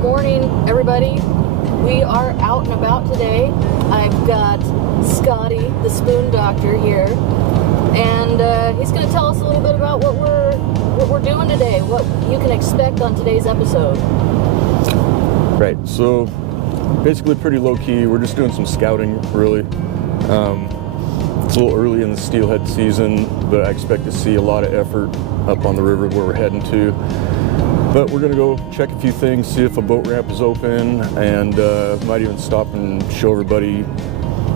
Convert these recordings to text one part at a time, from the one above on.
morning, everybody. We are out and about today. I've got Scotty, the spoon doctor, here, and he's going to tell us a little bit about what we're doing today, what you can expect on today's episode. Right, so basically pretty low-key. We're just doing some scouting, really. It's a little early in the steelhead season, but I expect to see a lot of effort up on the river where we're heading to. But we're going to go check a few things, see if a boat ramp is open, and might even stop and show everybody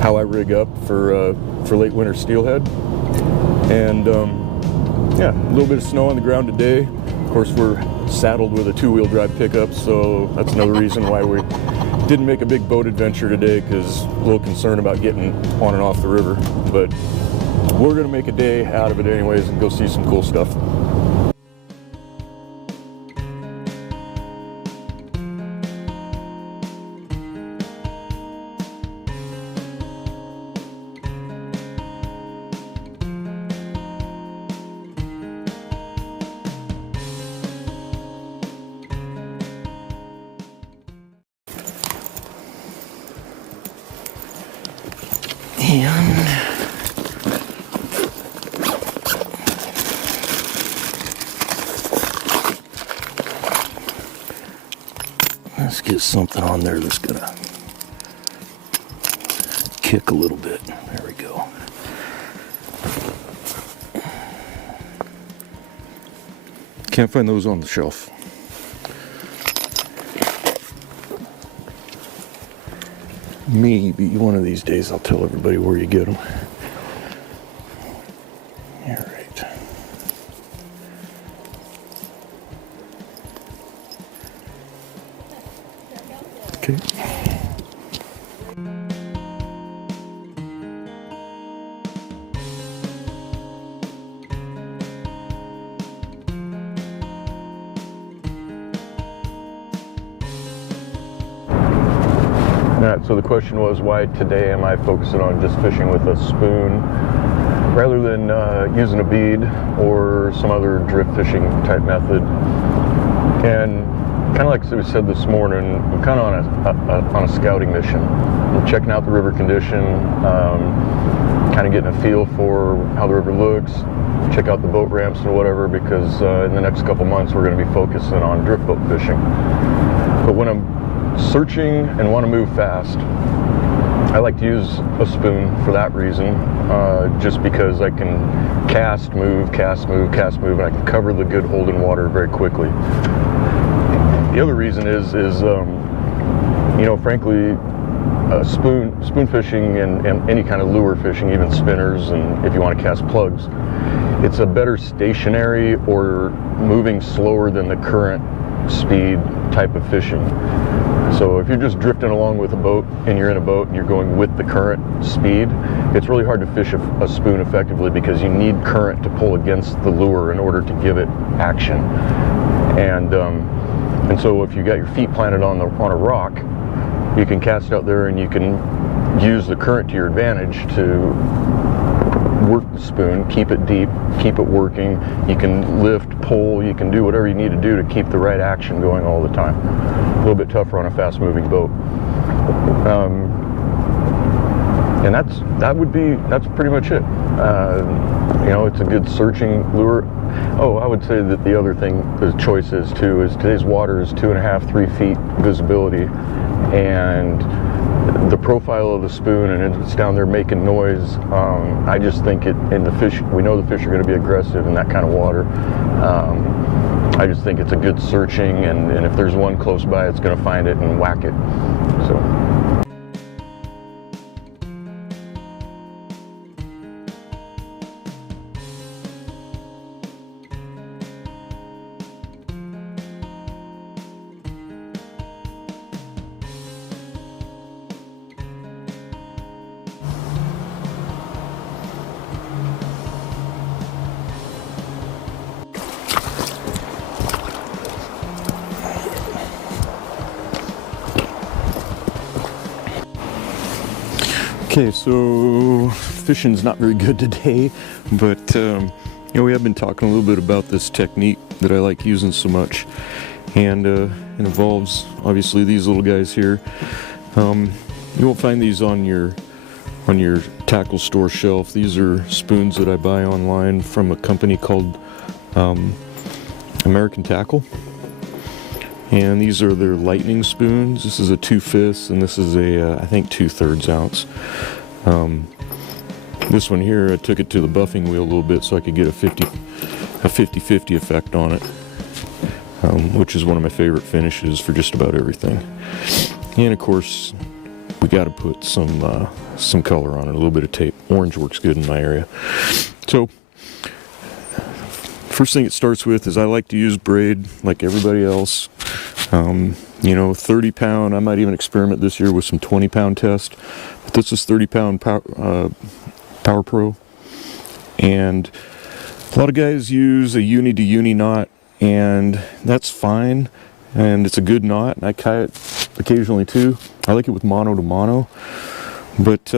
how I rig up for late winter steelhead. And yeah, a little bit of snow on the ground today. Of course, we're saddled with a two-wheel drive pickup, so that's another reason why we didn't make a big boat adventure today, because a little concerned about getting on and off the river. But we're going to make a day out of it anyways and go see some cool stuff. And let's get something on there that's gonna kick a little bit. There we go. Can't find those on the shelf. Maybe one of these days I'll tell everybody where you get them. All right. Okay. Alright, so the question was, why today am I focusing on just fishing with a spoon rather than using a bead or some other drift fishing type method? And kind of like we said this morning, I'm kind of on a scouting mission. I'm checking out the river condition, kind of getting a feel for how the river looks, check out the boat ramps and whatever, because in the next couple months we're going to be focusing on drift boat fishing. But when I'm searching and want to move fast, I like to use a spoon for that reason, just because I can cast, move, and I can cover the good hold in water very quickly. The other reason is you know, frankly, spoon fishing and any kind of lure fishing, even spinners, and if you want to cast plugs, it's a better stationary or moving slower than the current speed type of fishing. So if you're just drifting along with a boat and you're in a boat and you're going with the current speed, it's really hard to fish a spoon effectively, because you need current to pull against the lure in order to give it action. And so if you got your feet planted on a rock, you can cast out there and you can use the current to your advantage to work the spoon, keep it deep, keep it working. You can lift, pull, you can do whatever you need to do to keep the right action going all the time. A little bit tougher on a fast moving boat. And that's pretty much it. You know, it's a good searching lure. Oh, I would say that the other thing the choice is too is today's water is 2.5, 3 feet visibility, and the profile of the spoon, and it's down there making noise. I just think we know the fish are going to be aggressive in that kind of water. I just think it's a good searching, and if there's one close by, it's going to find it and whack it. So. Okay, so fishing's not very good today, but you know, we have been talking a little bit about this technique that I like using so much, and and involves obviously these little guys here. You won't find these on your tackle store shelf. These are spoons that I buy online from a company called American Tackle, and these are their lightning spoons. This is a 2/5 and this is a I think 2/3 ounce. This one here, I took it to the buffing wheel a little bit so I could get a 50-50 effect on it, which is one of my favorite finishes for just about everything. And of course, we got to put some color on it, a little bit of tape. Orange works good in my area. So, first thing it starts with is I like to use braid like everybody else. 30 pound, I might even experiment this year with some 20 pound test. But this is 30 pound Power Pro. And a lot of guys use a uni to uni knot, and that's fine. And it's a good knot, and I tie it occasionally too. I like it with mono to mono. But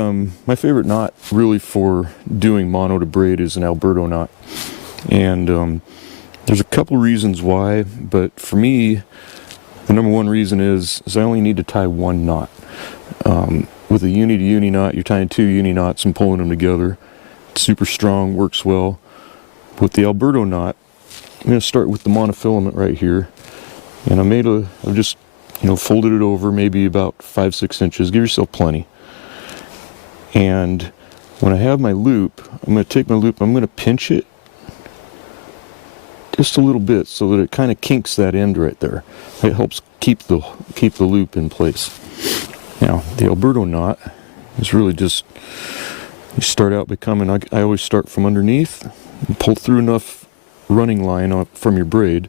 my favorite knot really for doing mono to braid is an Alberto knot. And there's a couple reasons why, but for me, the number one reason is I only need to tie one knot. With a uni to uni knot, you're tying 2 uni knots and pulling them together. It's super strong, works well. With the Alberto knot, I'm going to start with the monofilament right here. And I've just, folded it over maybe about 5-6 inches. Give yourself plenty. And when I have my loop, I'm going to take my loop, I'm going to pinch it just a little bit so that it kind of kinks that end right there. It helps keep the loop in place. Now, the Alberto knot is really just, you start out I always start from underneath and pull through enough running line up from your braid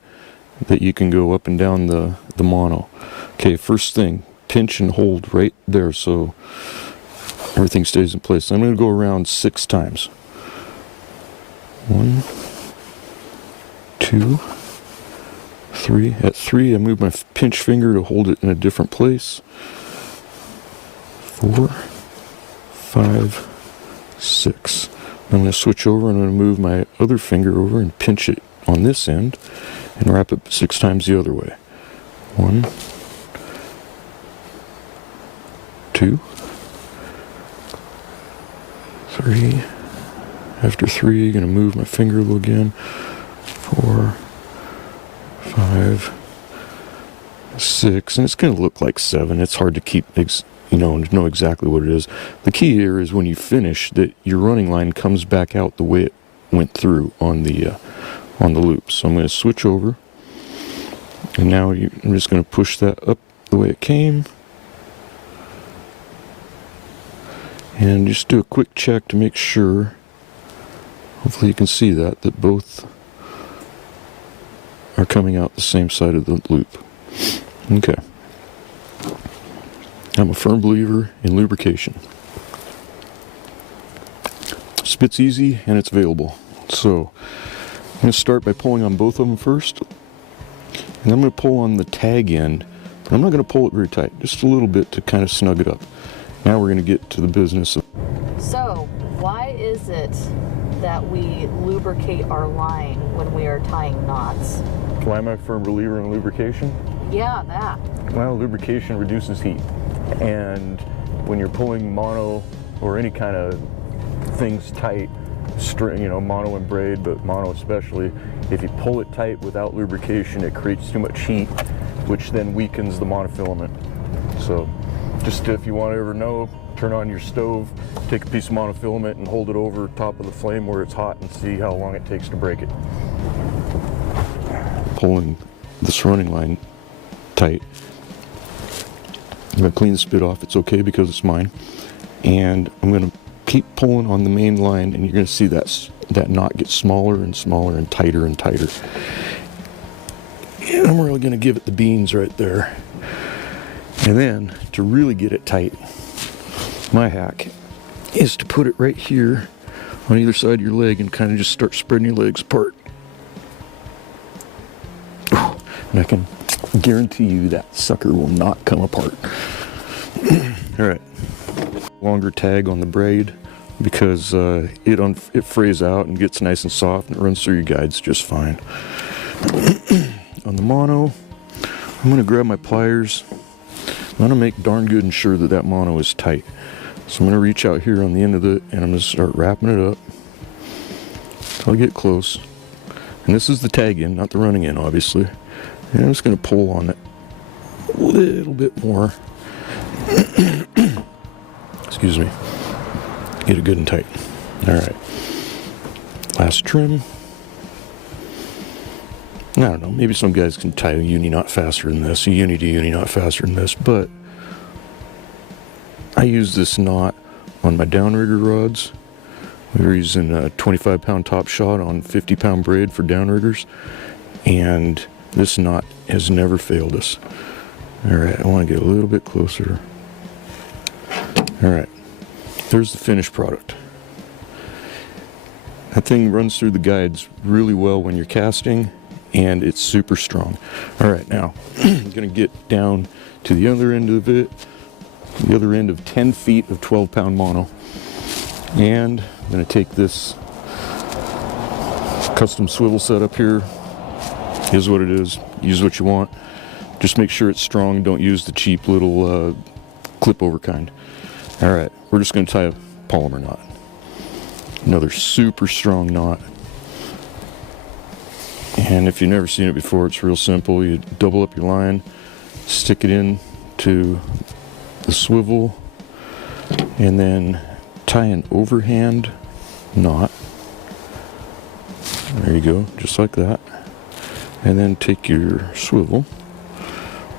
that you can go up and down the mono. Okay, first thing, pinch and hold right there so everything stays in place. I'm going to go around 6 times. 1, 2, 3. At 3, I move my pinch finger to hold it in a different place. 4, 5, 6. I'm going to switch over and I'm going to move my other finger over and pinch it on this end and wrap it 6 times the other way. 1, 2, 3. After 3, I'm going to move my finger a little again. 4, 5, 6, and it's going to look like 7. It's hard to keep, know exactly what it is. The key here is when you finish that your running line comes back out the way it went through on the loop. So I'm going to switch over, and now I'm just going to push that up the way it came, and just do a quick check to make sure. Hopefully you can see that both are coming out the same side of the loop. Okay. I'm a firm believer in lubrication. Spits easy and it's available. So I'm going to start by pulling on both of them first. And I'm going to pull on the tag end, but I'm not going to pull it very tight, just a little bit to kind of snug it up. Now we're going to get to the business. So, why is it that we lubricate our line when we are tying knots? Why am I a firm believer in lubrication? Yeah, that. Well, lubrication reduces heat. And when you're pulling mono or any kind of things tight, mono and braid, but mono especially, if you pull it tight without lubrication, it creates too much heat, which then weakens the monofilament. So just if you want to ever know, turn on your stove, take a piece of monofilament and hold it over top of the flame where it's hot and see how long it takes to break it. Pulling this running line tight. I'm going to clean the spit off. It's okay because it's mine. And I'm going to keep pulling on the main line, and you're going to see that knot get smaller and smaller and tighter and tighter. And I'm really going to give it the beans right there. And then, to really get it tight, my hack is to put it right here on either side of your leg and kind of just start spreading your legs apart. And I can guarantee you that sucker will not come apart. All right, longer tag on the braid because it frays out and gets nice and soft and it runs through your guides just fine. On the mono, I'm gonna grab my pliers. I'm gonna make darn good and sure that that mono is tight. So I'm gonna reach out here on the end of it and I'm gonna start wrapping it up until I get close. And this is the tag end, not the running end, obviously. And I'm just gonna pull on it a little bit more. Excuse me. Get it good and tight. All right. Last trim. I don't know, maybe some guys can tie a uni knot faster than this, a uni to uni knot faster than this, but I use this knot on my downrigger rods. We were using a 25-pound top shot on 50-pound braid for downriggers, and this knot has never failed us. All right, I want to get a little bit closer. All right, there's the finished product. That thing runs through the guides really well when you're casting, and it's super strong. All right, now I'm gonna get down to the other end of it, the other end of 10 feet of 12-pound mono. And I'm gonna take this custom swivel setup here. Here's what it is, use what you want. Just make sure it's strong, don't use the cheap little clip over kind. All right, we're just gonna tie a polymer knot. Another super strong knot. And if you've never seen it before, it's real simple. You double up your line, stick it in to the swivel, and then tie an overhand knot. There you go, just like that. And then take your swivel,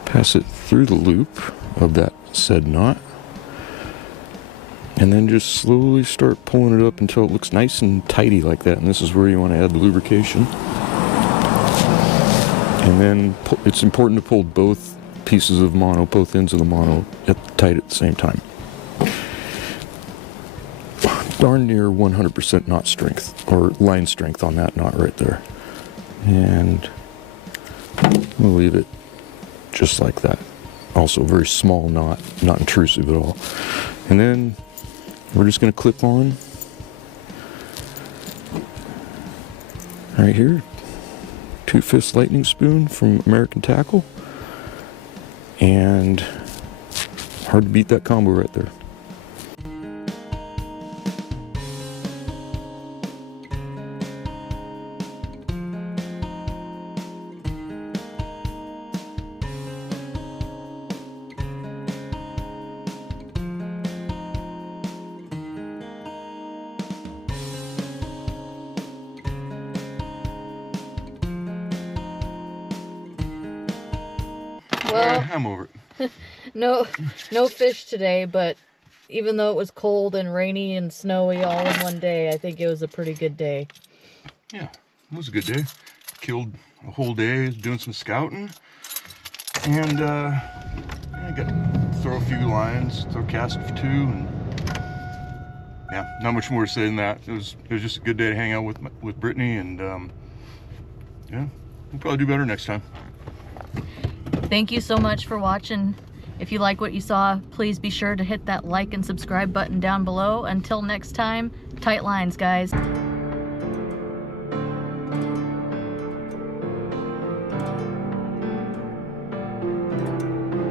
pass it through the loop of that said knot, and then just slowly start pulling it up until it looks nice and tidy like that. And this is where you want to add the lubrication. And then it's important to pull both pieces of mono, both ends of the mono, tight at the same time. Darn near 100% knot strength, or line strength on that knot right there. And we'll leave it just like that. Also a very small knot, not intrusive at all. And then we're just going to clip on right here. 2/5 lightning spoon from American Tackle, and hard to beat that combo right there. Well, I'm over it. no fish today, but even though it was cold and rainy and snowy all in one day, I think it was a pretty good day. Yeah, it was a good day. Killed a whole day doing some scouting, and I got to throw a few lines, throw a cast of 2, and yeah, not much more to say than that. It was just a good day to hang out with Brittany, and yeah, we'll probably do better next time. Thank you so much for watching. If you like what you saw, please be sure to hit that like and subscribe button down below. Until next time, tight lines, guys.